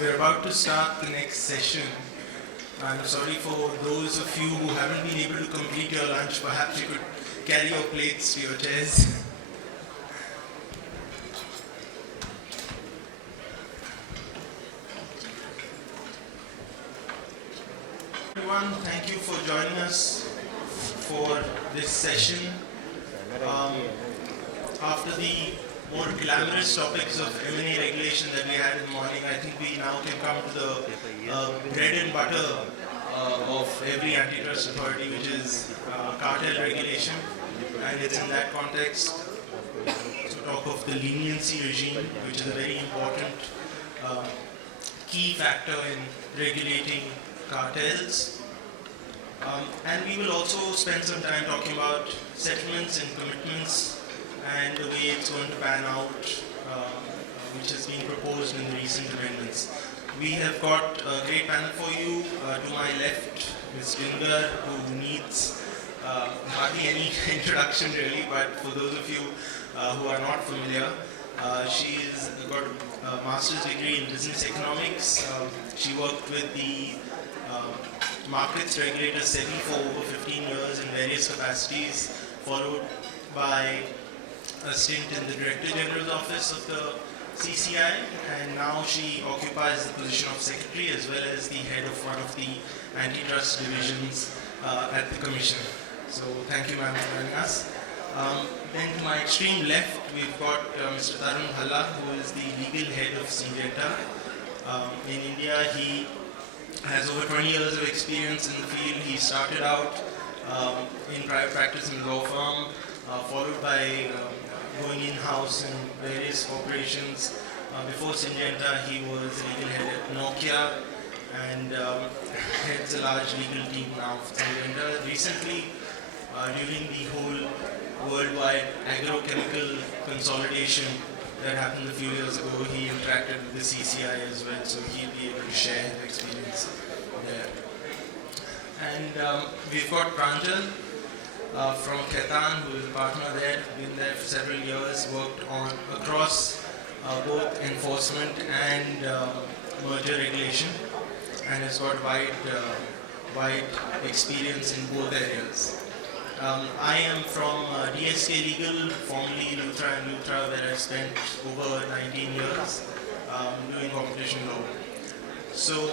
We're about to start the next session. I'm sorry for those of you who haven't been able to complete your lunch. Perhaps you could carry your plates to your chairs. Everyone, thank you for joining us for this session. After the more glamorous topics of M&A regulation that we had in the morning, I think we now can come to the bread and butter of every antitrust authority, which is cartel regulation. And it's in that context to talk of the leniency regime, which is a very important key factor in regulating cartels. And we will also spend some time talking about settlements and commitments and the way it's going to pan out, which is being proposed in the recent amendments. We have got a great panel for you. To my left, Ms. Jindgar, who needs hardly any introduction really, but for those of you who are not familiar, she's got a master's degree in business economics. She worked with the markets regulator SEBI for over 15 years in various capacities, followed by a stint in the Director General's office of the CCI, and now she occupies the position of secretary as well as the head of one of the Antitrust Divisions at the Commission. So thank you, ma'am, for joining us. Then to my extreme left, we've got Mr. Tarun Halla, who is the legal head of Syngenta. In India, he has over 20 years of experience in the field. He started out in private practice in a law firm, followed by going in-house in various corporations. Before Syngenta, he was legal head at Nokia and heads a large legal team now for Syngenta. Recently, during the whole worldwide agrochemical consolidation that happened a few years ago, he interacted with the CCI as well, so he'll be able to share his experience there. And we've got Pranjal from Khaitan, who is a partner there, been there for several years, worked on across both enforcement and merger regulation, and has got wide experience in both areas. I am from DSK Legal, formerly Luthra & Luthra, where I spent over 19 years doing competition law. So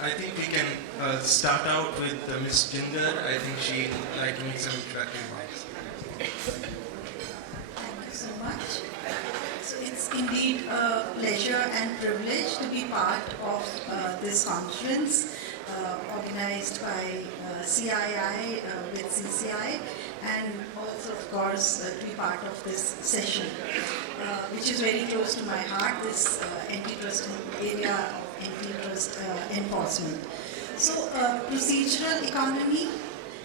I think we can start out with Ms. Jindgar. I think she'd like to make some introductory remarks. Thank you so much. So it's indeed a pleasure and privilege to be part of this conference organized by CII with CCI, and also of course to be part of this session, which is very close to my heart, this antitrust area of antitrust enforcement. So procedural economy,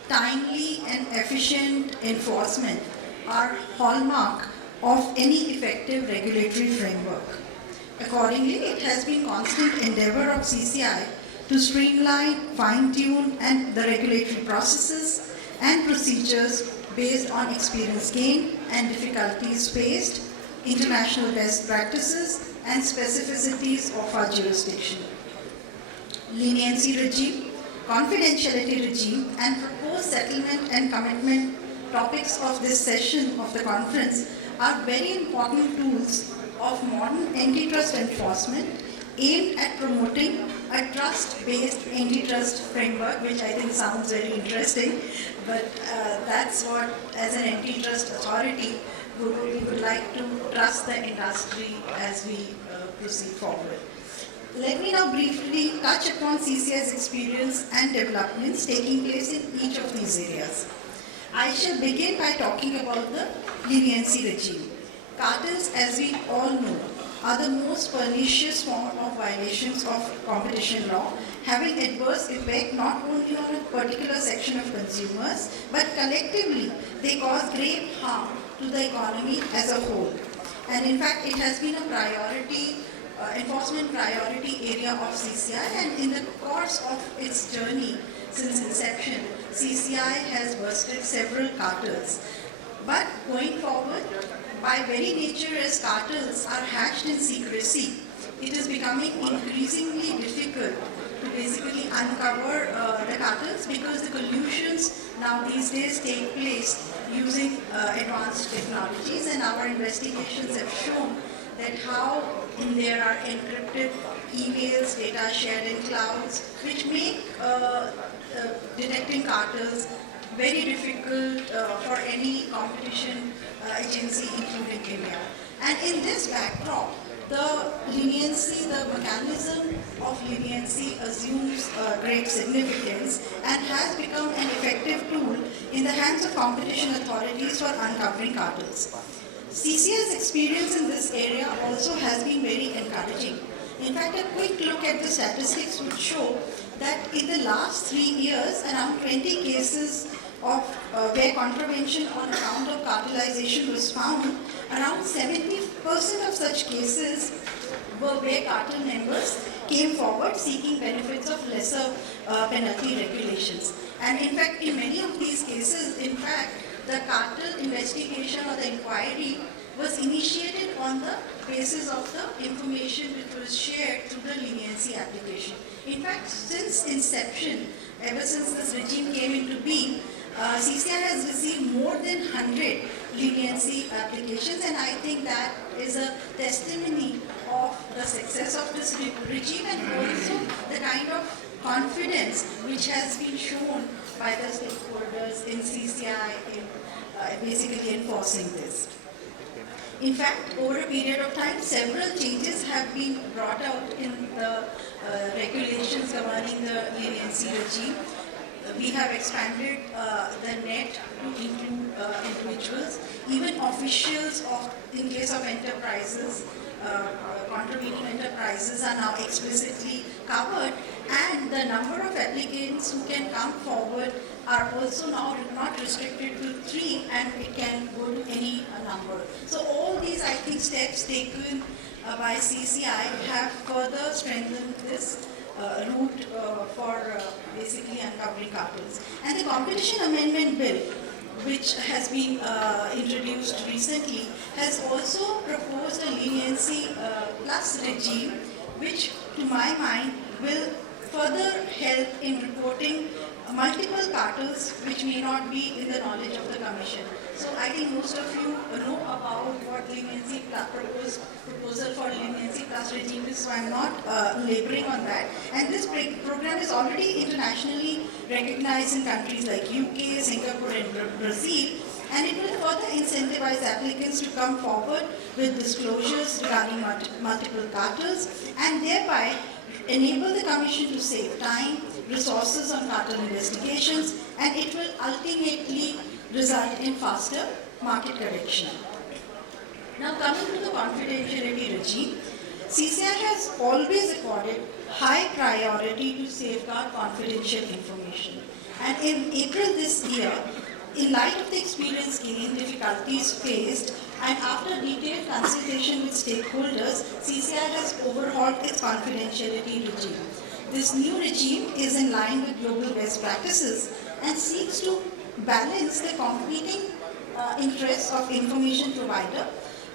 timely and efficient enforcement are hallmark of any effective regulatory framework. Accordingly, it has been constant endeavor of CCI to streamline, fine-tune and the regulatory processes and procedures based on experience gained and difficulties faced, international best practices and specificities of our jurisdiction. Leniency regime, confidentiality regime and proposed settlement and commitment topics of this session of the conference are very important tools of modern antitrust enforcement aimed at promoting a trust-based antitrust framework, which I think sounds very interesting, but that's what, as an antitrust authority, we would like to trust the industry as we proceed forward. Let me now briefly touch upon CCI's experience and developments taking place in each of these areas. I shall begin by talking about the leniency regime. Cartels, as we all know, are the most pernicious form of violations of competition law, having adverse effect not only on a particular section of consumers, but collectively they cause grave harm to the economy as a whole. And in fact, it has been a priority, enforcement priority area of CCI, and in the course of its journey since inception, CCI has busted several cartels. But going forward, by very nature, as cartels are hatched in secrecy, it is becoming increasingly difficult to basically uncover the cartels, because the collusions now these days take place using advanced technologies, and our investigations have shown that how there are encrypted emails, data shared in clouds, which make detecting cartels very difficult for any competition agency, including India. And in this backdrop, the leniency, the mechanism of leniency assumes great significance and has become an effective tool in the hands of competition authorities for uncovering cartels. CCI's experience in this area also has been very encouraging. In fact, a quick look at the statistics would show that in the last 3 years, around 20 cases of where contravention on account of cartelization was found, around 70% of such cases were where cartel members came forward seeking benefits of lesser penalty regulations. And in fact, in many of these cases, in fact, the cartel investigation or the inquiry was initiated on the basis of the information which was shared through the leniency application. In fact, since inception, ever since this regime came into being, CCI has received more than 100 leniency applications, and I think that is a testimony of the success of this regime and also the kind of confidence which has been shown by the stakeholders in CCI in basically enforcing this. In fact, over a period of time, several changes have been brought out in the regulations governing the leniency regime. We have expanded the net to include individuals, even officials in case of enterprises, contributing enterprises are now explicitly covered, and the number of applicants who can come forward are also now not restricted to 3, and it can go to any number. So all these, I think, steps taken by CCI have further strengthened this route for basically uncovering cartels. And the Competition Amendment Bill, which has been introduced recently, has also proposed a leniency plus regime, which to my mind will further help in reporting multiple cartels which may not be in the knowledge of the Commission. So I think most of you know about what leniency proposal for leniency plus regime is, so I'm not laboring on that. And this program is already internationally recognized in countries like UK, Singapore and Brazil, and it will further incentivize applicants to come forward with disclosures regarding multiple cartels, and thereby enable the Commission to save time, resources on cartel investigations, and it will ultimately result in faster market correction. Now, coming to the confidentiality regime, CCI has always accorded high priority to safeguard confidential information. And in April this year, in light of the experience gained, difficulties faced, and after detailed consultation with stakeholders, CCI has overhauled its confidentiality regime. This new regime is in line with global best practices and seeks to balance the competing interests of information provider,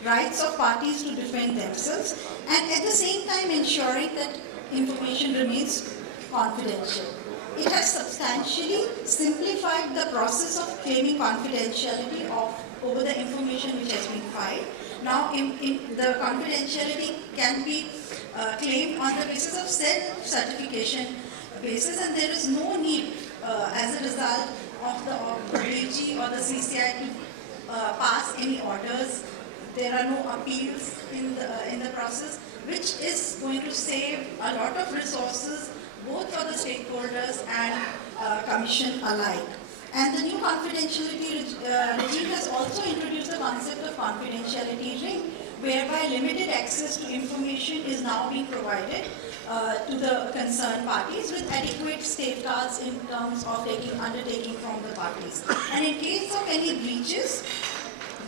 rights of parties to defend themselves, and at the same time ensuring that information remains confidential. It has substantially simplified the process of claiming confidentiality over the information which has been filed. Now, the confidentiality can be claimed on the basis of self-certification basis, and there is no need as a result of the DG or the CCI to pass any orders. There are no appeals in the process, which is going to save a lot of resources both for the stakeholders and Commission alike. And the new confidentiality regime has also introduced the concept of confidentiality ring, whereby limited access to information is now being provided to the concerned parties with adequate safeguards in terms of undertaking from the parties. And in case of any breaches,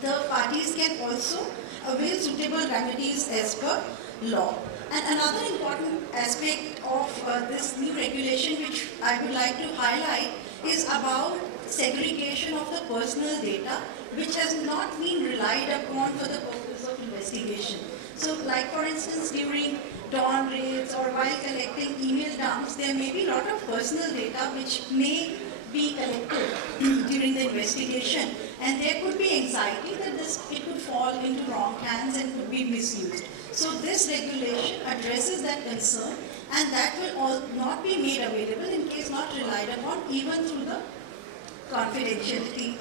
the parties can also avail suitable remedies as per law. And another important aspect of this new regulation which I would like to highlight is about segregation of the personal data, which has not been relied upon for the purpose of investigation. So like for instance, during dawn raids or while collecting email dumps, there may be a lot of personal data which may be collected during the investigation, and there could be anxiety that it could fall into wrong hands and could be misused. So this regulation addresses that concern, and that will not be made available in case not relied upon even through the confidentiality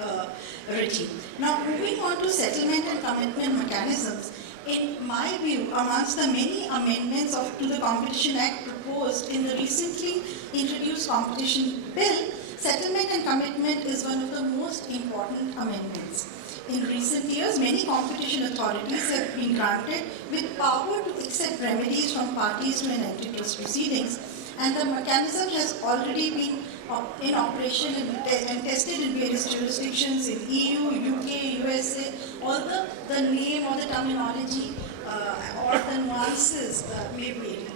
regime. Now, moving on to settlement and commitment mechanisms, in my view, amongst the many amendments to the Competition Act proposed in the recently introduced competition bill, settlement and commitment is one of the most important amendments. In recent years, many competition authorities have been granted with power to accept remedies from parties to an antitrust proceedings, and the mechanism has already been in operation and tested in various jurisdictions in EU, UK, USA. All the name or the terminology or the nuances may vary.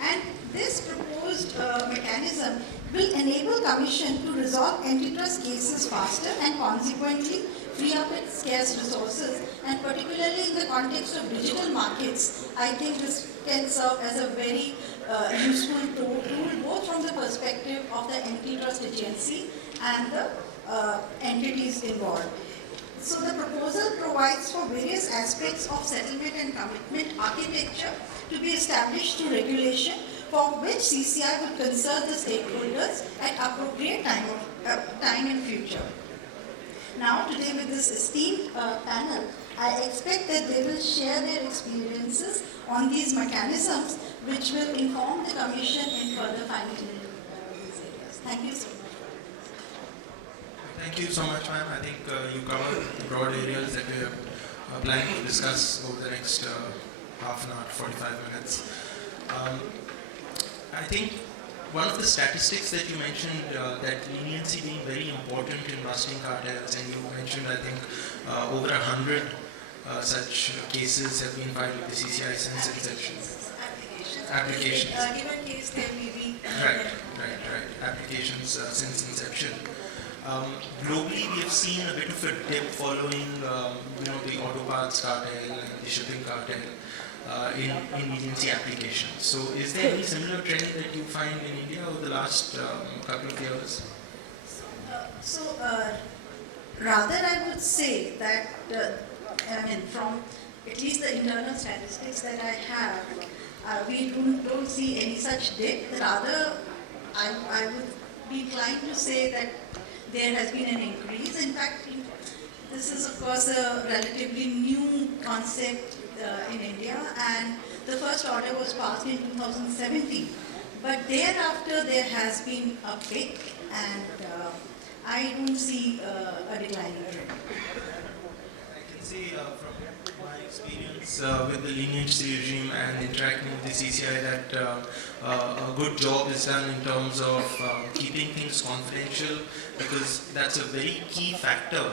And this proposed mechanism will enable Commission to resolve antitrust cases faster and consequently free up its scarce resources, and particularly in the context of digital markets, I think this can serve as a very useful tool both from the perspective of the antitrust agency and the entities involved. So the proposal provides for various aspects of settlement and commitment architecture to be established through regulation, for which CCI will consult the stakeholders at appropriate time in future. Now, today with this esteemed panel, I expect that they will share their experiences on these mechanisms, which will inform the Commission in further fine-tuning these areas. Thank you so much. Thank you so much, ma'am. I think you covered the broad areas that we are planning to discuss over the next half an hour, 45 minutes. I think one of the statistics that you mentioned, that leniency being very important in busting cartels, and you mentioned, I think, over 100 such cases have been filed with the CCI since inception. Applications. Given case, there may be. Right. Applications since inception. Globally, we have seen a bit of a dip following, the auto parts cartel and the shipping cartel in leniency applications. So, is there any similar trend that you find in India over the last couple of years? Rather, I would say that, from at least the internal statistics that I have, we don't see any such dip. Rather, I would be inclined to say that there has been an increase. In fact, this is of course a relatively new concept in India, and the first order was passed in 2017. But thereafter there has been a peak, and I don't see a declining trend. I can see from my experience with the leniency regime and interacting with the CCI that a good job is done in terms of keeping things confidential, because that's a very key factor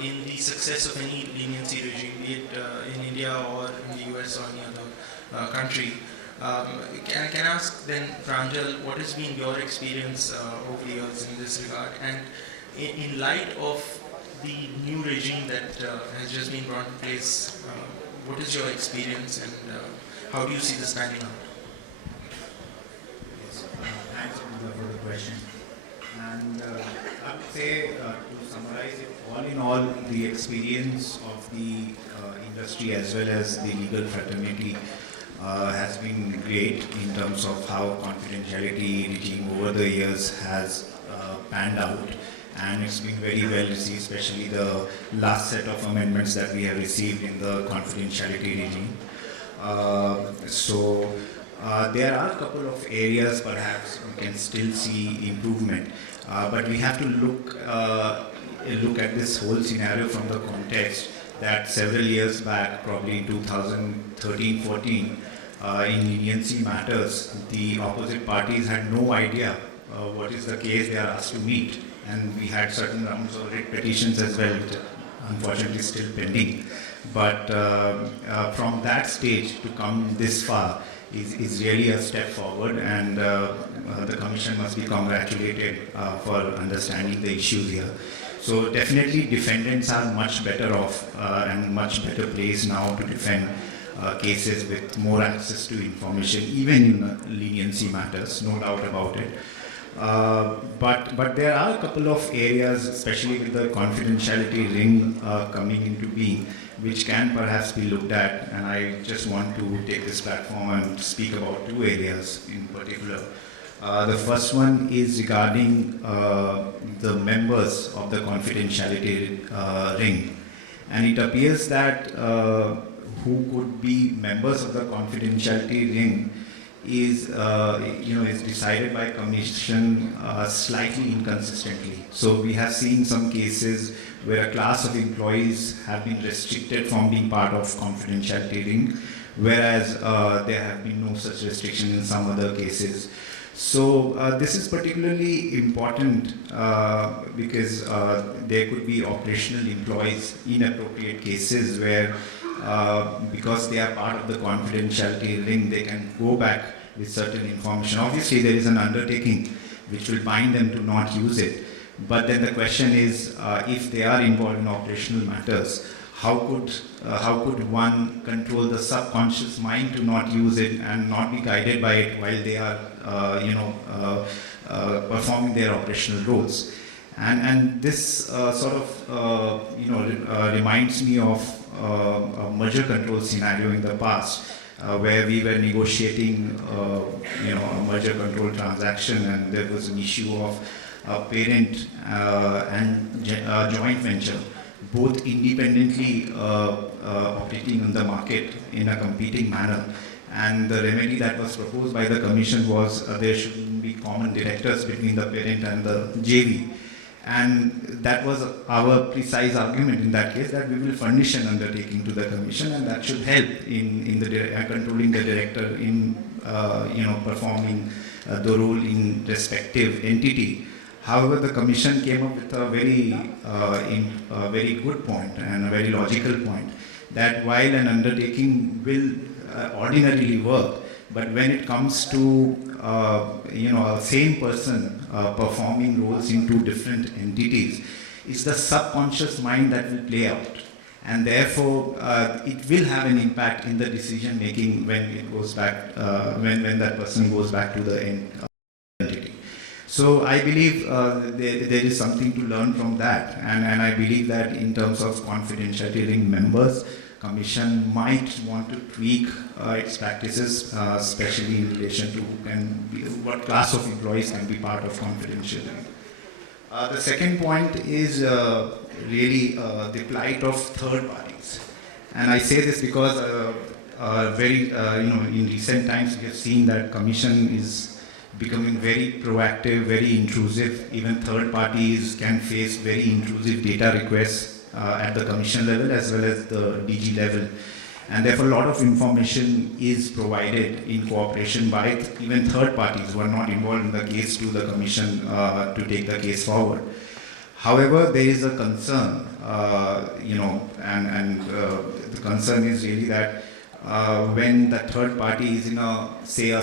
in the success of any leniency regime, be it in India or in the US or any other country. Can I ask then, Pranjal, what has been your experience over the years in this regard? And in light of the new regime that has just been brought in place, what is your experience, and how do you see this panning out? Yes, thanks for the question. And I would say, to summarize it, all in all, the experience of the industry as well as the legal fraternity has been great in terms of how confidentiality regime over the years has panned out, and it's been very well received, especially the last set of amendments that we have received in the confidentiality regime. There are a couple of areas perhaps we can still see improvement, but we have to look at this whole scenario from the context that several years back, probably in 2013-14, in leniency matters, the opposite parties had no idea what is the case they are asked to meet, and we had certain rounds of writ petitions as well, which are unfortunately still pending. But from that stage to come this far is really a step forward, and the Commission must be congratulated for understanding the issues here. So definitely defendants are much better off and much better placed now to defend cases with more access to information, even in leniency matters, no doubt about it. But there are a couple of areas, especially with the confidentiality ring coming into being, which can perhaps be looked at, and I just want to take this platform and speak about two areas in particular. The first one is regarding the members of the confidentiality ring, and it appears that who could be members of the confidentiality ring is is decided by commission slightly inconsistently. So we have seen some cases where a class of employees have been restricted from being part of confidentiality ring, whereas there have been no such restriction in some other cases. So this is particularly important because there could be operational employees in appropriate cases where because they are part of the confidentiality ring, they can go back with certain information. Obviously, there is an undertaking which will bind them to not use it. But then the question is, if they are involved in operational matters, how could one control the subconscious mind to not use it and not be guided by it while they are, performing their operational roles? And this reminds me of a merger control scenario in the past where we were negotiating a merger control transaction, and there was an issue of a parent and joint venture both independently operating in the market in a competing manner. And the remedy that was proposed by the commission was there shouldn't be common directors between the parent and the JV. And that was our precise argument in that case, that we will furnish an undertaking to the commission, and that should help in controlling the director in performing the role in respective entity. However, the commission came up with a very good point and a very logical point, that while an undertaking will ordinarily work, but when it comes to a same person performing roles in two different entities, it's the subconscious mind that will play out, and therefore it will have an impact in the decision making when it goes back, when that person goes back to the entity. So I believe there is something to learn from that, and I believe that in terms of confidentiality ring members, Commission might want to tweak its practices, especially in relation to what class of employees can be part of confidentiality. The second point is really the plight of third parties, and I say this because in recent times we have seen that Commission is becoming very proactive, very intrusive. Even third parties can face very intrusive data requests at the commission level as well as the DG level, and therefore a lot of information is provided in cooperation by even third parties who are not involved in the case to the commission to take the case forward. However, there is a concern, the concern is really that when the third party is in a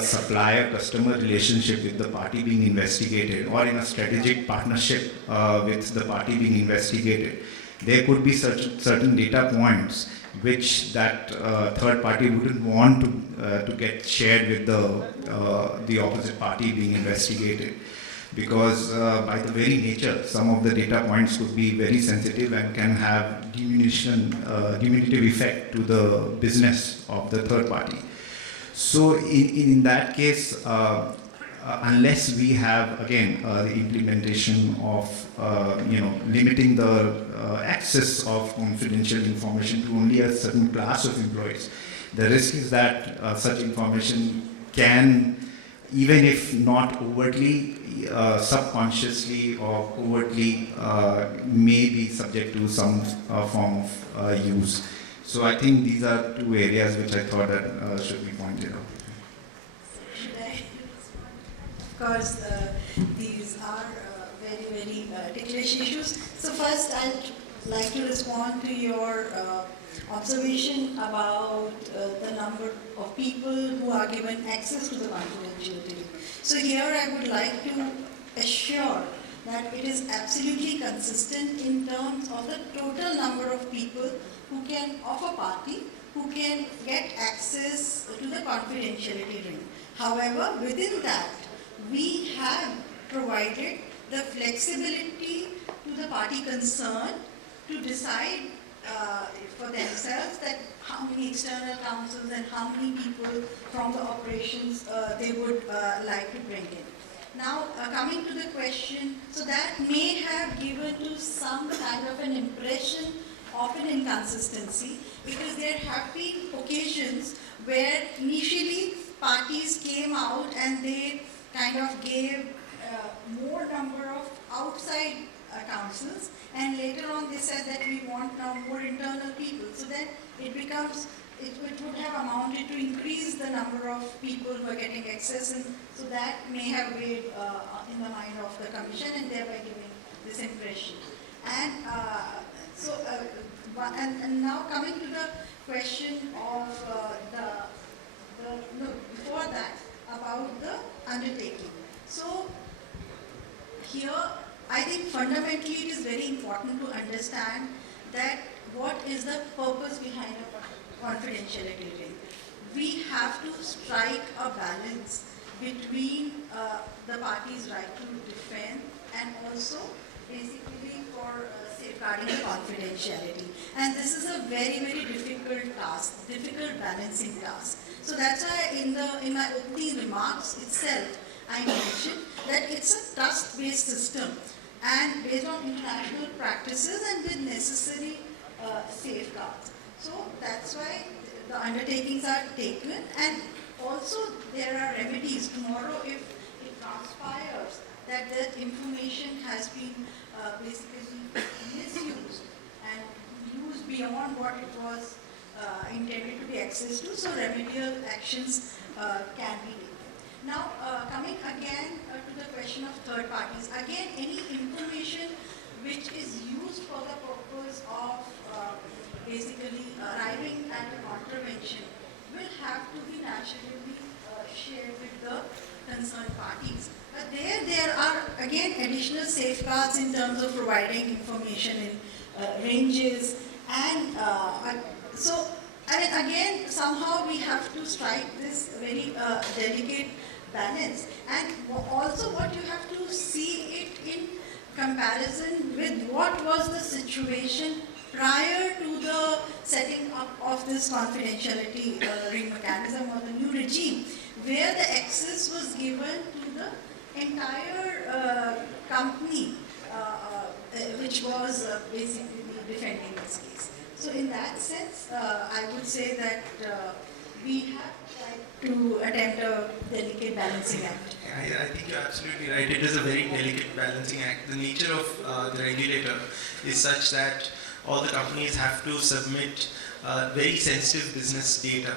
supplier-customer relationship with the party being investigated, or in a strategic partnership with the party being investigated, there could be certain data points which that third party wouldn't want to get shared with the opposite party being investigated, because by the very nature, some of the data points could be very sensitive and can have diminutive effect to the business of the third party. So in that case, unless we have again the implementation of limiting the access of confidential information to only a certain class of employees, the risk is that such information can, even if not overtly, subconsciously or covertly, may be subject to some form of use. So I think these are two areas which I thought that should be pointed out. Of course, these are very, very ticklish issues. So first, I'd like to respond to your observation about the number of people who are given access to the confidentiality. So here I would like to assure that it is absolutely consistent in terms of the total number of people who can, of a party, who can get access to the confidentiality ring. However, within that, we have provided the flexibility to the party concerned to decide for themselves that how many external counsels and how many people from the operations they would like to bring in. Now, coming to the question, so that may have given to some kind of an impression of an inconsistency, because there have been occasions where initially parties came out and they kind of gave more number of outside counsels, and later on they said that we want now more internal people. So then it becomes, it would have amounted to increase the number of people who are getting access, and so that may have weighed in the mind of the commission and thereby giving this impression. And and now coming to the question of before that, about the undertaking. So here, I think fundamentally it is very important to understand that what is the purpose behind a confidentiality ring. We have to strike a balance between the party's right to defend and also basically for safeguarding the confidentiality. And this is a very, very difficult task, difficult balancing task. So that's why in my opening remarks itself, I mentioned that it's a trust-based system and based on international practices and with necessary safeguards. So that's why the undertakings are taken, and also there are remedies. Tomorrow, if it transpires that the information has been basically misused and used beyond what it was intended to be accessed to, so remedial actions can be taken. Now, coming again to the question of third parties, again, any information which is used for the purpose of basically arriving at a contravention will have to be naturally shared with the concerned parties. But there are again additional safeguards in terms of providing information in ranges, and so I mean, again, somehow we have to strike this very delicate balance, and also what you have to see it in comparison with what was the situation prior to the setting up of this confidentiality ring mechanism or the new regime, where the access was given to the entire company which was basically defending this case. So in that sense, I would say that we have tried to attempt a delicate balancing act. I think you're absolutely right. It is a very delicate balancing act. The nature of the regulator is such that all the companies have to submit very sensitive business data,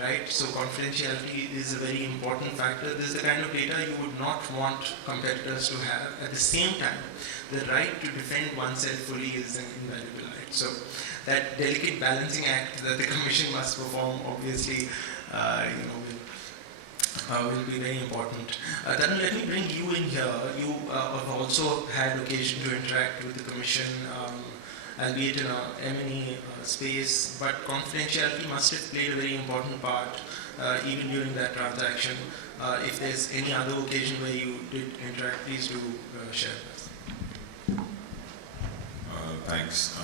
right? So confidentiality is a very important factor. This is the kind of data you would not want competitors to have. At the same time, the right to defend oneself fully is an invaluable right. So that delicate balancing act that the Commission must perform, obviously, will be very important. Tarun, let me bring you in here. You have also had occasion to interact with the Commission, albeit in a M&E space, but confidentiality must have played a very important part even during that transaction. If there's any other occasion where you did interact, please do share with us. Thanks.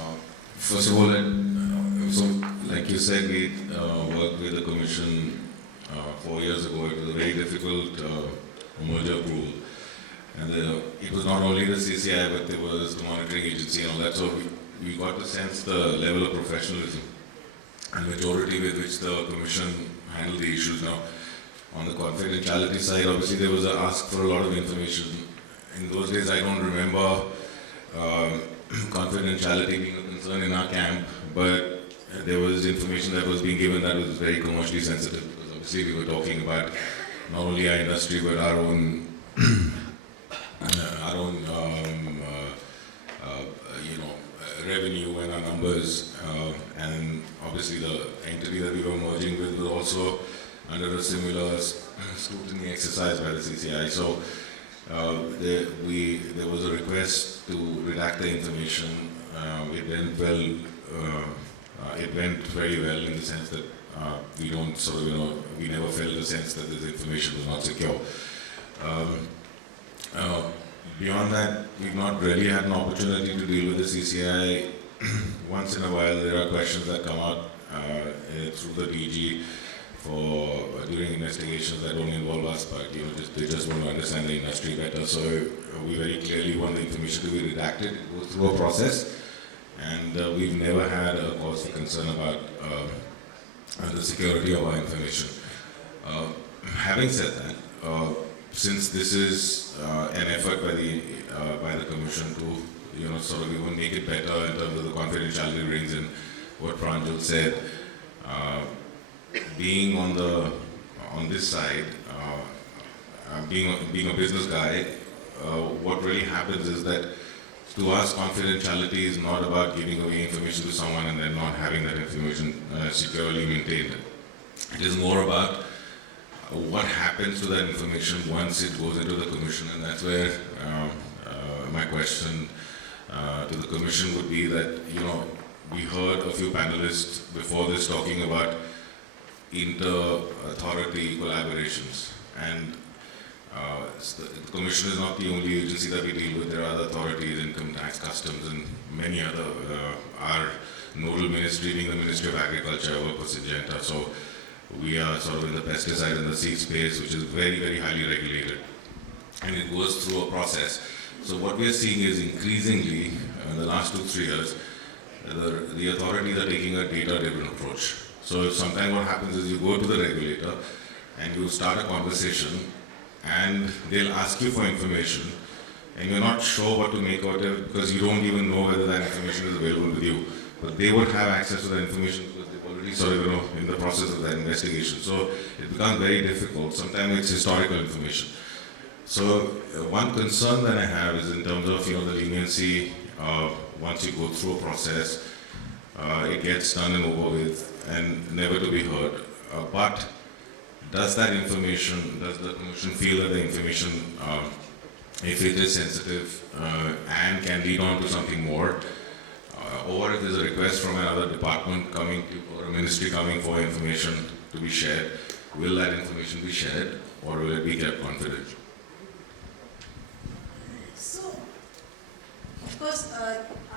First of all, so like you said, we worked with the Commission 4 years ago. It was a very difficult merger approval. And it was not only the CCI, but there was the monitoring agency and all that. So we got to sense the level of professionalism and maturity with which the Commission handled the issues. Now, on the confidentiality side, obviously there was an ask for a lot of information. In those days, I don't remember confidentiality being a concern in our camp, but there was information that was being given that was very commercially sensitive, because obviously we were talking about not only our industry but our own revenue and our numbers, and obviously the entity that we were merging with was also under a similar scrutiny exercise by the CCI. So there was a request to redact the information. It went well it went very well in the sense that we don't sort of, we never felt the sense that this information was not secure. Beyond that, we've not really had an opportunity to deal with the CCI. Once in a while, there are questions that come out through the DG during investigations that don't involve us, but they just want to understand the industry better. So we very clearly want the information to be redacted. It goes through a process, and we've never had a cause for concern about the security of our information. Having said that, since this is an effort by the Commission to sort of even make it better in terms of the confidentiality rings and what Pranjal said, being on this side, being a business guy, what really happens is that to us confidentiality is not about giving away information to someone and then not having that information securely maintained. It is more about what happens to that information once it goes into the Commission, and that's where my question to the Commission would be that, we heard a few panelists before this talking about inter-authority collaborations, and the Commission is not the only agency that we deal with. There are other authorities, income tax, customs, and many other. Our nodal ministry being the Ministry of Agriculture, I work for Syngenta, so we are sort of in the pesticide and the seed space, which is very, very highly regulated, and it goes through a process. So what we are seeing is increasingly, in the last 2-3 years, the authorities are taking a data-driven approach. So sometimes what happens is you go to the regulator and you start a conversation, and they'll ask you for information, and you're not sure what to make out of it because you don't even know whether that information is available with you. But they would have access to that information because they've already sort of, in the process of that investigation. So it becomes very difficult. Sometimes it's historical information. So one concern that I have is in terms of the leniency. Once you go through a process, it gets done and over with and never to be heard. But does that information, does the Commission feel that the information, if it is sensitive and can lead on to something more, or if there's a request from another department coming to, or a ministry coming for information to be shared, will that information be shared or will it be kept confidential? So, of course,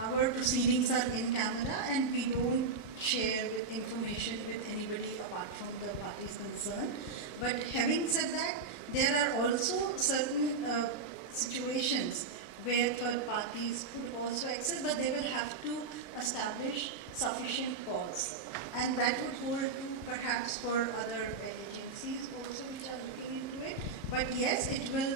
our proceedings are in camera and we don't share information with anybody apart from the parties concerned. But having said that, there are also certain situations where third parties could also access, but they will have to establish sufficient cause. And that would hold true perhaps for other agencies also which are looking into it. But yes, it will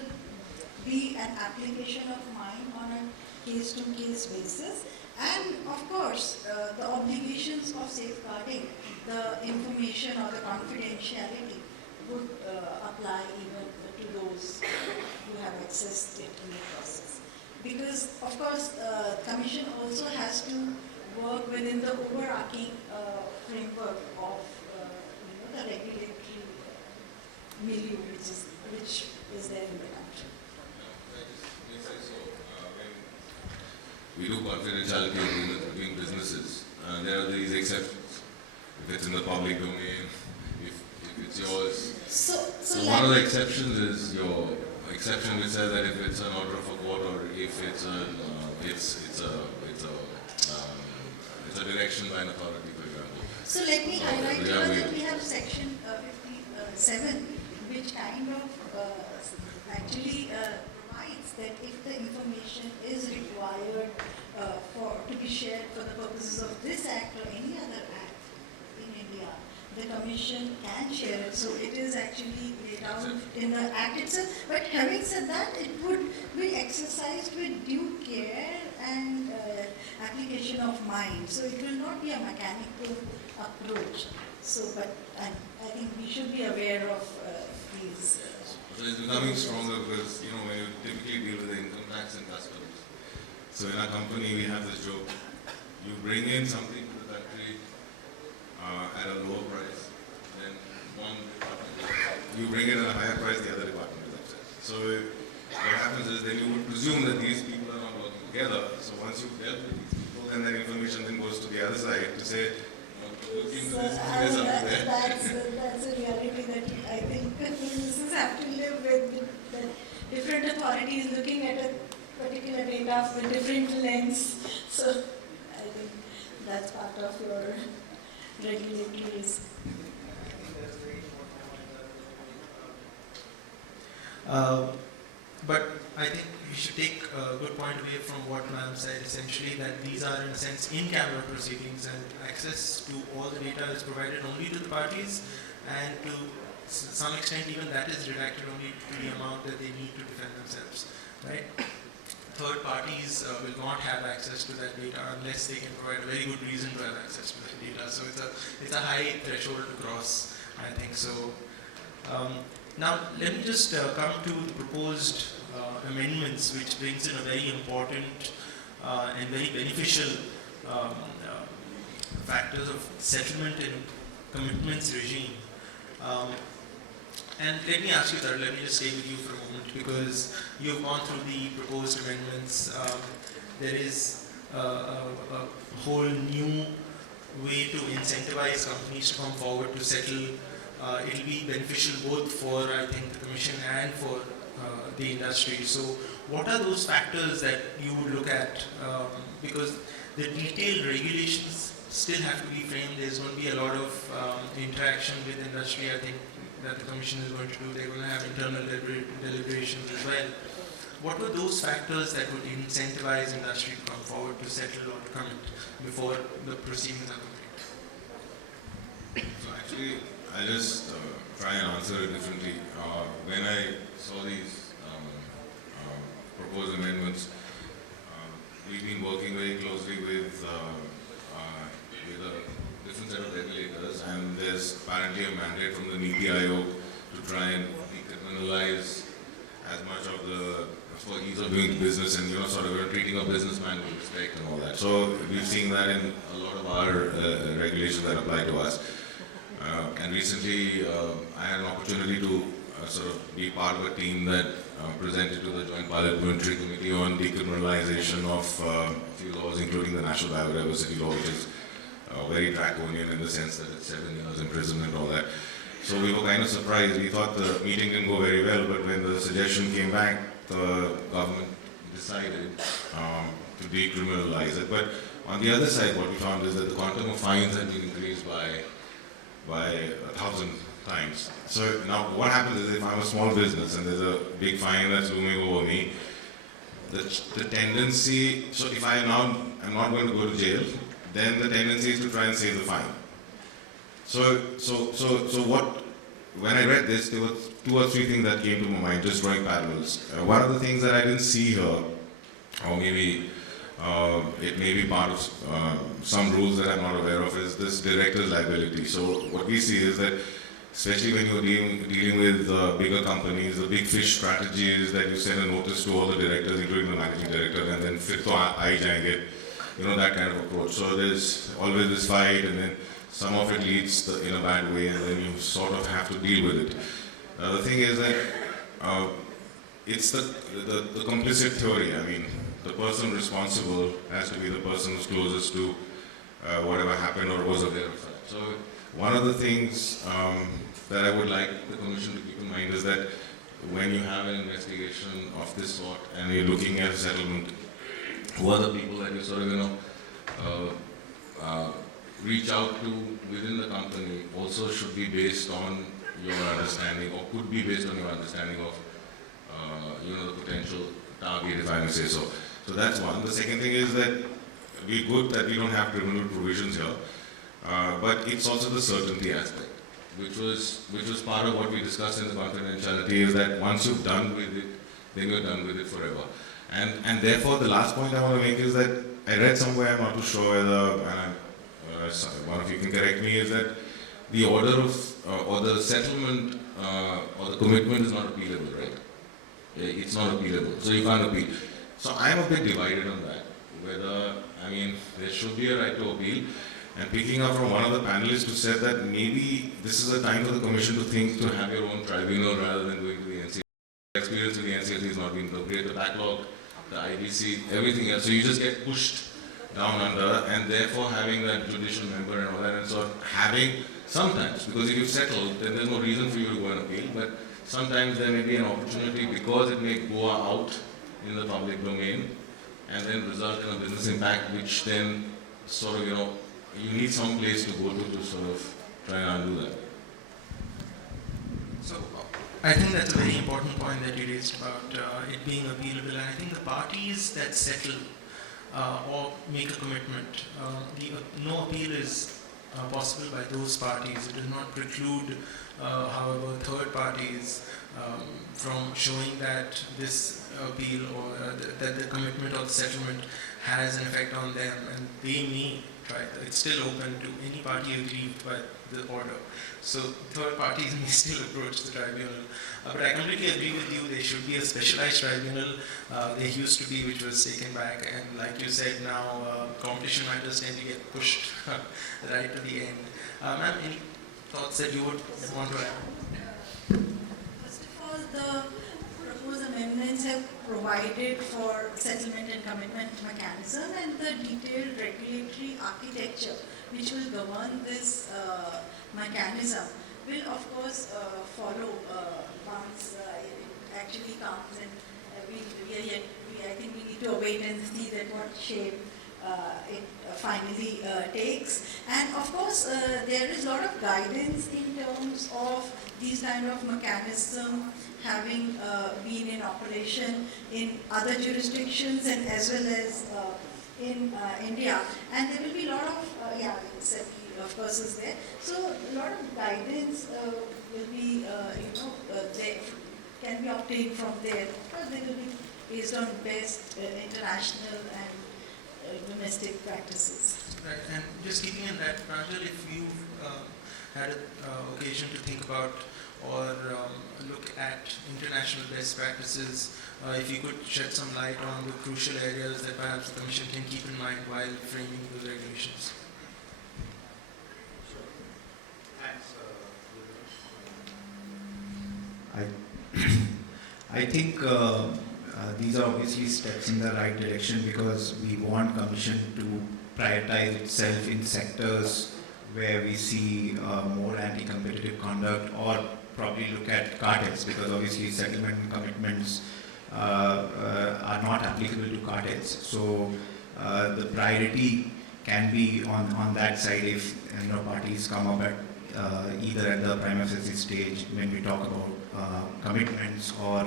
be an application of mine on a case-to-case basis. And of course, the obligations of safeguarding the information or the confidentiality would apply even to those who have accessed it in the process. Because, of course, Commission also has to work within the overarching framework of the regulatory milieu which is there in the country. We do confidentiality agreements between businesses, and there are these exceptions. If it's in the public domain, if it's yours. So one of the exceptions is your exception which says that if it's an order of a court or if it's a direction by an authority, for example. So let me highlight here that we have section 57, which kind of actually provides that if the information is required to be shared for the purposes of this act or any other act in India, the Commission can share it. So it is actually laid out in the act itself. But having said that, it would be exercised with due care and application of mind. So it will not be a mechanical approach. So, but I think we should be aware of these. So it's becoming stronger because, when you typically deal with the income tax and customs. So in our company, we have this joke. You bring in something to the country at a lower price, then one department, you bring it at a higher price, the other department is upset. So what happens is then you would presume that these people are not working together. So once you've dealt with these people, then that information then goes to the other side to say, So, that's a reality that I think businesses have to live with. That different authorities looking at a particular data with different lens. So I think that's part of your regulatory risk. But I think we should take a good point away from what ma'am said, essentially that these are in a sense in-camera proceedings and access to all the data is provided only to the parties, and to some extent even that is redacted only to the amount that they need to defend themselves, right? Third parties will not have access to that data unless they can provide a very good reason to have access to that data. So it's a high threshold to cross, I think. So now let me just come to the proposed amendments, which brings in a very important and very beneficial factors of settlement and commitments regime. And let me ask you that, let me just stay with you for a moment, because you've gone through the proposed amendments. There is a whole new way to incentivize companies to come forward to settle. It will be beneficial both for, I think, the Commission and for the industry. So what are those factors that you would look at? Because the detailed regulations still have to be framed. There's going to be a lot of interaction with industry, I think, that the Commission is going to do. They're going to have internal deliberations as well. What were those factors that would incentivize industry to come forward to settle or to commit before the proceedings are complete? So actually, I'll just try and answer it differently. When I saw these proposed amendments, we've been working very closely with a different set of regulators, and there's apparently a mandate from the Niti Aayog to try and decriminalize as much of the, for ease of doing business, and sort of treating a businessman with respect and all that. So we've seen that in a lot of our regulations that apply to us. And recently, I had an opportunity to sort of be part of a team that presented to the Joint Parliamentary Committee on decriminalization of a few laws, including the National Biodiversity Law, which is very draconian in the sense that it's 7 years imprisonment and all that. So we were kind of surprised. We thought the meeting didn't go very well, but when the suggestion came back, the government decided to decriminalize it. But on the other side, what we found is that the quantum of fines had been increased by 1,000 times. So now what happens is, if I'm a small business and there's a big fine that's looming over me, the tendency, so if I'm not going to go to jail, then the tendency is to try and save the fine. So what, when I read this, there were 2 or 3 things that came to my mind, just drawing parallels. One of the things that I didn't see here, or maybe it may be part of some rules that I'm not aware of, is this director's liability. So what we see is that, especially when you're dealing with bigger companies, the big fish strategy is that you send a notice to all the directors, including the managing director, and then fit to eye jayenge, that kind of approach. So there's always this fight, and then some of it leads in a bad way, and then you sort of have to deal with it. The thing is that it's the complicit theory. I mean, the person responsible has to be the person who's closest to whatever happened or was aware of that. So one of the things that I would like the Commission to keep in mind is that when you have an investigation of this sort and you're looking at settlement, who are the people that you sort of reach out to within the company also should be based on your understanding, or could be based on your understanding of the potential target, if I may say so. So that's one. The second thing is that we're good that we don't have criminal provisions here, but it's also the certainty aspect, which was part of what we discussed in the confidentiality, is that once you've done with it, then you're done with it forever. And therefore, the last point I want to make is that I read somewhere, I'm not too sure whether, and one of you can correct me, is that the order of, or the settlement, or the commitment is not appealable, right? It's not appealable, so you can't appeal. So I'm a bit divided on that, whether, there should be a right to appeal. And picking up from one of the panelists who said that maybe this is a time for the Commission to think to have your own tribunal rather than going to the NCLT. The experience with the NCLT has not been so great, the backlog, the IBC, everything else. So you just get pushed down under, and therefore having that judicial member and all that, and so having sometimes, because if you settle, then there's no reason for you to go and appeal, but sometimes there may be an opportunity because it may go out in the public domain and then result in a business impact, which then sort of, you need some place to go to sort of try and undo that. So I think that's a very important point that you raised about it being appealable, and I think the parties that settle or make a commitment, no appeal is possible by those parties. It does not preclude, however, third parties from showing that this appeal or that the commitment or the settlement has an effect on them, and they may try. It's still open to any party aggrieved by the order. So third parties may still approach the tribunal. But I completely agree with you, there should be a specialized tribunal. There used to be, which was taken back, and like you said, now competition matters tend to get pushed right to the end. Ma'am, any thoughts that you would want to add? First of all, the proposed amendments have provided for settlement and commitment mechanism and the detailed regulatory architecture which will govern this mechanism will of course follow once it actually comes, and I think we need to await and see that what shape it finally takes. And of course there is a lot of guidance in terms of these kind of mechanism having been in operation in other jurisdictions and as well as in India, and there will be a lot of of course is there. So a lot of guidance will be there, can be obtained from there. But they will be based on best international and domestic practices. Right, and just keeping in that, Pranjal, if you've had an occasion to think about or look at international best practices, if you could shed some light on the crucial areas that perhaps the Commission can keep in mind while framing those regulations. I think these are obviously steps in the right direction because we want Commission to prioritize itself in sectors where we see more anti-competitive conduct, or probably look at cartels, because obviously settlement and commitments are not applicable to cartels. So the priority can be on that side if parties come up at either at the prima facie stage when we talk about commitments or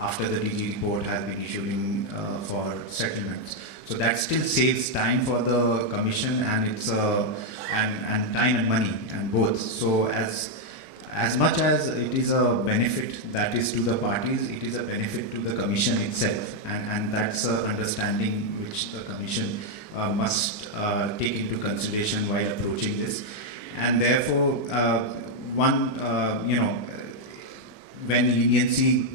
after the DG report has been issued for settlements. So that still saves time for the Commission, and it's and time and money and both. So as much as it is a benefit that is to the parties, it is a benefit to the Commission itself, and that's an understanding which the Commission must take into consideration while approaching this. And therefore, when leniency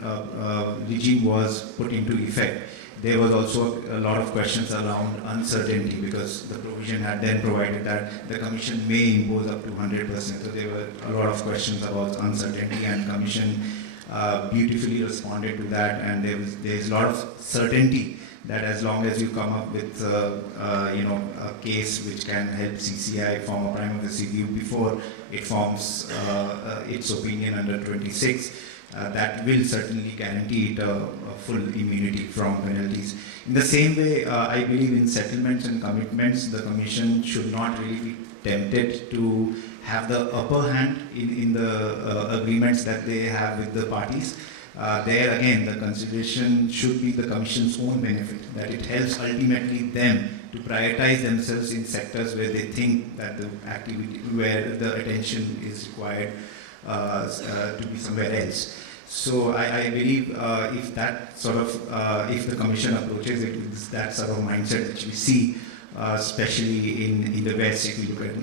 regime was put into effect, there was also a lot of questions around uncertainty, because the provision had then provided that the Commission may impose up to 100%. So there were a lot of questions about uncertainty, and Commission beautifully responded to that. And there is a lot of certainty that as long as you come up with a case which can help CCI form a prima facie view before it forms its opinion under 26, that will certainly guarantee it a full immunity from penalties. In the same way, I believe in settlements and commitments, the Commission should not really be tempted to have the upper hand in the agreements that they have with the parties. There again, the consideration should be the Commission's own benefit, that it helps ultimately them to prioritize themselves in sectors where they think that the activity, where the attention is required to be somewhere else. So I believe if that sort of, if the Commission approaches it with that sort of mindset which we see, especially in the West, if you look at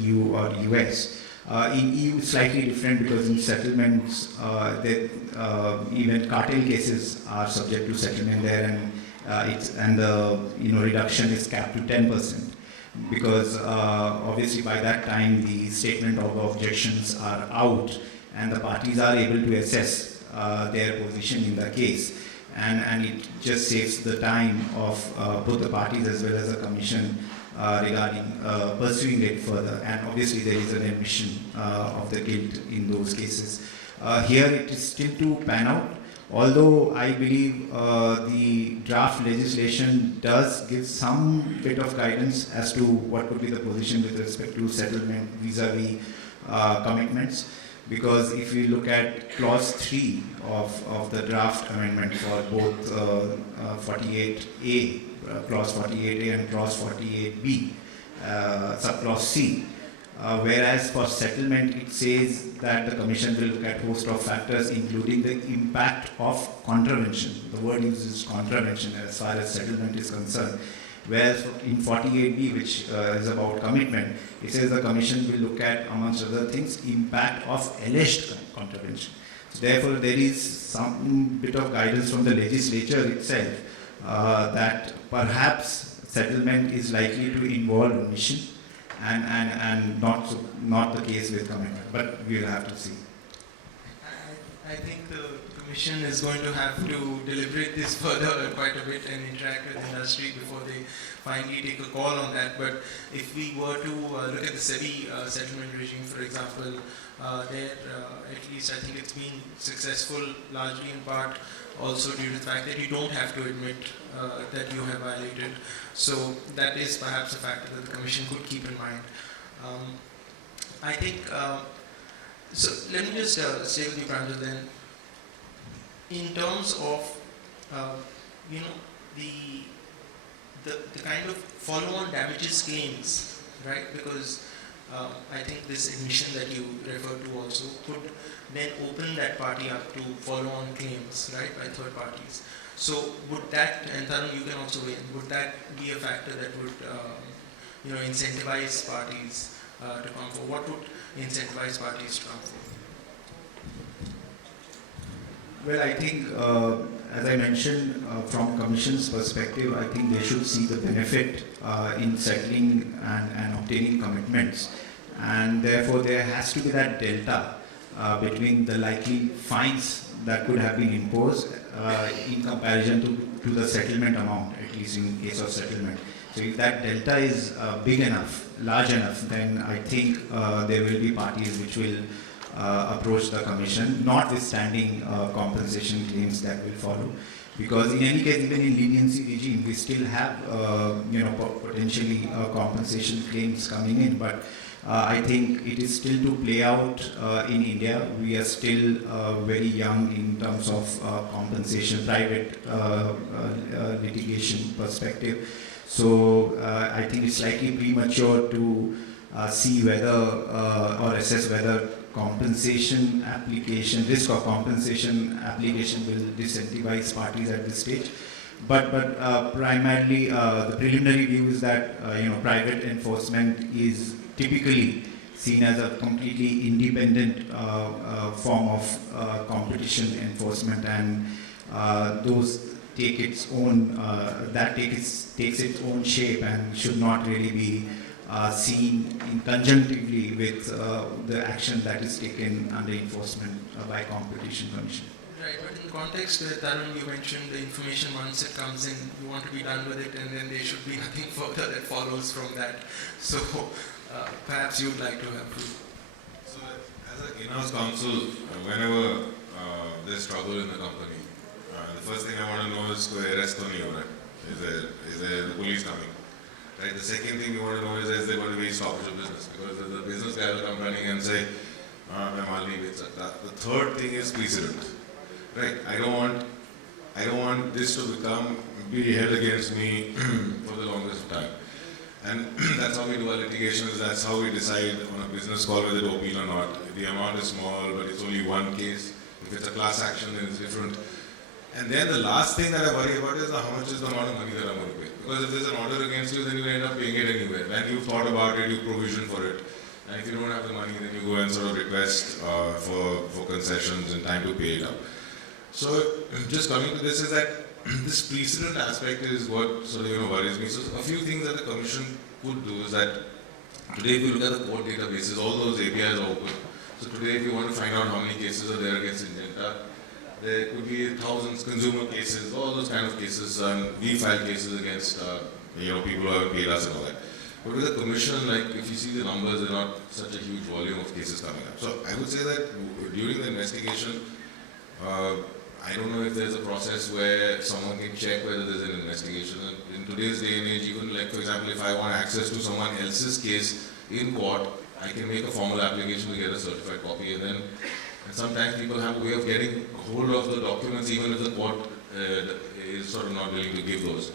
EU or US. In EU, it's slightly different because in settlements, even cartel cases are subject to settlement there, and the reduction is capped to 10%, because obviously by that time the statement of objections are out and the parties are able to assess their position in the case. and it just saves the time of both the parties as well as the commission regarding pursuing it further. And obviously there is an admission of the guilt in those cases. Here it is still to pan out, although I believe the draft legislation does give some bit of guidance as to what would be the position with respect to settlement vis-a-vis commitments. Because if we look at clause 3 of the draft amendment for both 48A, clause 48A and clause 48B, subclause C, whereas for settlement it says that the Commission will look at a host of factors including the impact of contravention. The word uses contravention as far as settlement is concerned. Whereas in 48B, which is about commitment, it says the Commission will look at, amongst other things, impact of alleged contravention. So therefore, there is some bit of guidance from the legislature itself that perhaps settlement is likely to involve omission and not the case with commitment. But we will have to see. I think the Commission is going to have to deliberate this further quite a bit and interact with industry before they finally take a call on that. But if we were to look at the SEBI settlement regime, for example, there at least I think it's been successful largely in part also due to the fact that you don't have to admit that you have violated. So that is perhaps a factor that the Commission could keep in mind. I think, so let me just stay with you, Pranjal, then. In terms of, you know, the kind of follow-on damages claims, right? Because I think this admission that you referred to also could then open that party up to follow-on claims, right, by third parties. So would that, and Tarun, you can also weigh in, would that be a factor that would, you know, incentivize parties to come forward? What would incentivize parties to come forward? Well, I think, as I mentioned, from Commission's perspective, I think they should see the benefit in settling and obtaining commitments. And therefore, there has to be that delta between the likely fines that could have been imposed in comparison to the settlement amount, at least in case of settlement. So if that delta is big enough, large enough, then I think there will be parties which will approach the Commission, notwithstanding compensation claims that will follow. Because in any case, even in leniency regime, we still have, you know, potentially compensation claims coming in. But I think it is still to play out in India. We are still very young in terms of compensation, private litigation perspective. So I think it's slightly premature to see whether or assess whether compensation application, risk of compensation application will disincentivize parties at this stage. But primarily the preliminary view is that you know, private enforcement is typically seen as a completely independent form of competition enforcement, and those take its own takes its own shape and should not really be seen in conjunctively with the action that is taken under enforcement by Competition Commission. Right, but in the context that Tarun, you mentioned the information once it comes in, you want to be done with it, and then there should be nothing further that follows from that. So perhaps you'd like to have proof. So as an in-house counsel, whenever there's trouble in the company, the first thing I want to know is arrest on you, right? Is there the police coming? Right. The second thing we want to know is there going to be stoppage of business, because the business guy will come running and say, the third thing is precedent. Right. I don't want this to be held against me for the longest time. And that's how we do our litigations. That's how we decide on a business call whether to appeal or not. If the amount is small, but it's only one case. If it's a class action, then it's different. And then the last thing that I worry about is how much is the amount of money that I'm going to pay. Because if there's an order against you, then you end up paying it anyway. When you've thought about it, you provision for it. And if you don't have the money, then you go and sort of request for concessions and time to pay it up. So just coming to this is that this precedent aspect is what sort of worries me. So a few things that the Commission could do is that today if you look at the court databases, all those APIs are open. So today if you want to find out how many cases are there against Syngenta, there could be thousands consumer cases, all those kind of cases, and we file cases against people who haven't paid us and all that. But with the commission, like if you see the numbers, they're not such a huge volume of cases coming up. So I would say that during the investigation, I don't know if there's a process where someone can check whether there's an investigation. In today's day and age, even like for example, if I want access to someone else's case in court, I can make a formal application to get a certified copy, and sometimes people have a way of getting hold of the documents even if the court is sort of not willing to give those.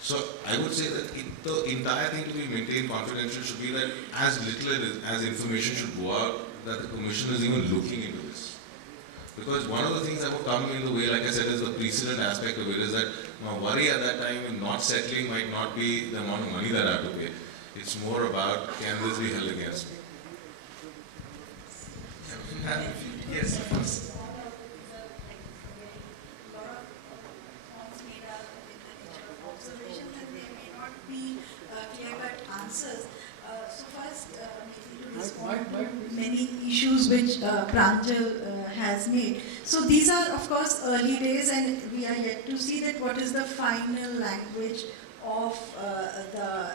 So I would say that the entire thing to be maintained confidential should be that as little as information should go out, that the commission is even looking into this. Because one of the things that would come in the way, like I said, is the precedent aspect of it, is that my worry at that time in not settling might not be the amount of money that I have to pay. It's more about, can this be held against me? Yes, of course. Observations and there may not be clear-cut answers. So first, to respond to many issues which Pranjal has made. So these are of course early days and we are yet to see that what is the final language of the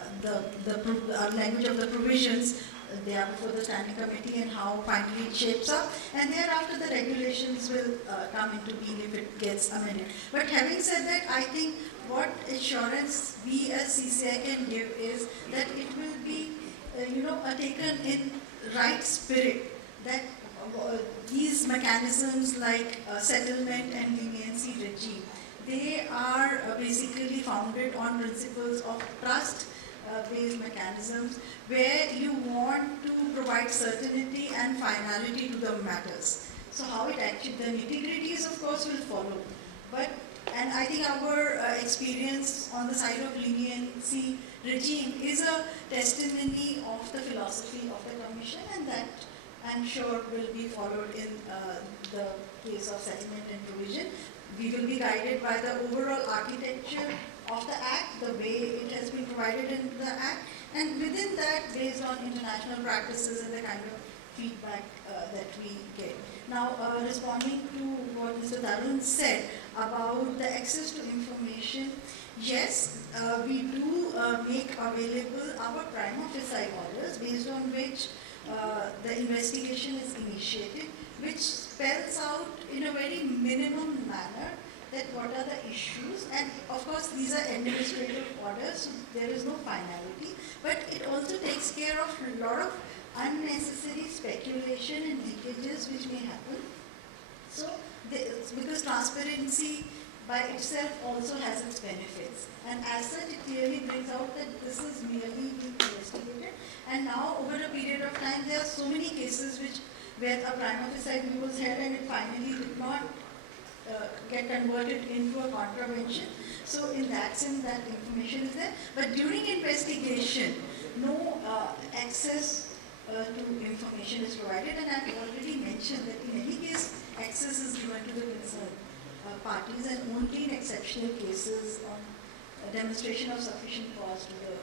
language of the provisions. They are before the standing committee and how finally it shapes up, and thereafter the regulations will come into being if it gets amended. But having said that, I think what assurance we as CCI can give is that it will be taken in right spirit, that these mechanisms like settlement and leniency regime, they are basically founded on principles of trust based mechanisms where you want to provide certainty and finality to the matters. So how it actually, the nitty-gritties of course will follow. And I think our experience on the side of leniency regime is a testimony of the philosophy of the Commission, and that I'm sure will be followed in the case of settlement and provision. We will be guided by the overall architecture of the Act, the way it has been provided in the Act, and within that, based on international practices and the kind of feedback that we get. Now, responding to what Mr. Tarun said about the access to information, yes, we do make available our prima facie orders based on which the investigation is initiated, which spells out in a very minimum manner that what are the issues, and of course these are administrative orders, so there is no finality, but it also takes care of a lot of unnecessary speculation and leakages which may happen. So, because transparency by itself also has its benefits, and as such it clearly brings out that this is merely being investigated, and now over a period of time there are so many cases where a prima facie view was held and it finally did not get converted into a contravention. So in that sense that information is there, but during investigation no access to information is provided, and I've already mentioned that in any case access is given to the concerned parties and only in exceptional cases on a demonstration of sufficient cause to the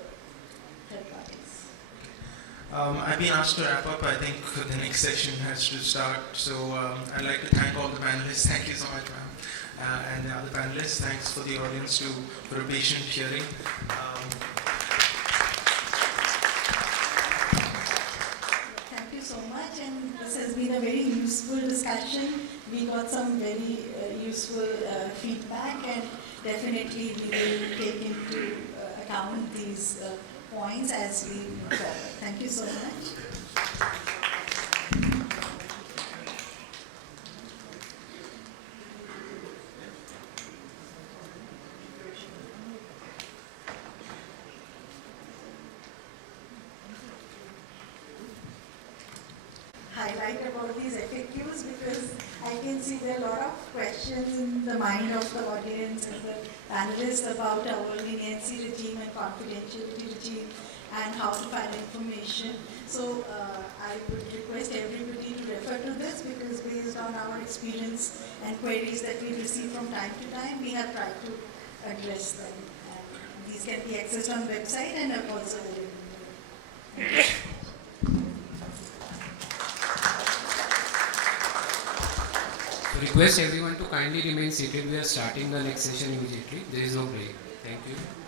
third parties. I've been asked to wrap up. I think the next session has to start. So I'd like to thank all the panelists. Thank you so much, ma'am. And the other panelists, thanks for the audience for a patient hearing. Thank you so much, and this has been a very useful discussion. We got some very useful feedback, and definitely we will take into account these points as we move forward. Thank you so much. Highlight about these FAQs because I can see there are a lot of questions in the mind of the audience and the panelists about our leniency regime and confidentiality regime and how to find information. So I would request everybody to refer to this because based on our experience and queries that we receive from time to time, we have tried to address them. And these can be accessed on the website and are also available. request everyone to kindly remain seated. We are starting the next session immediately. There is no break. Thank you.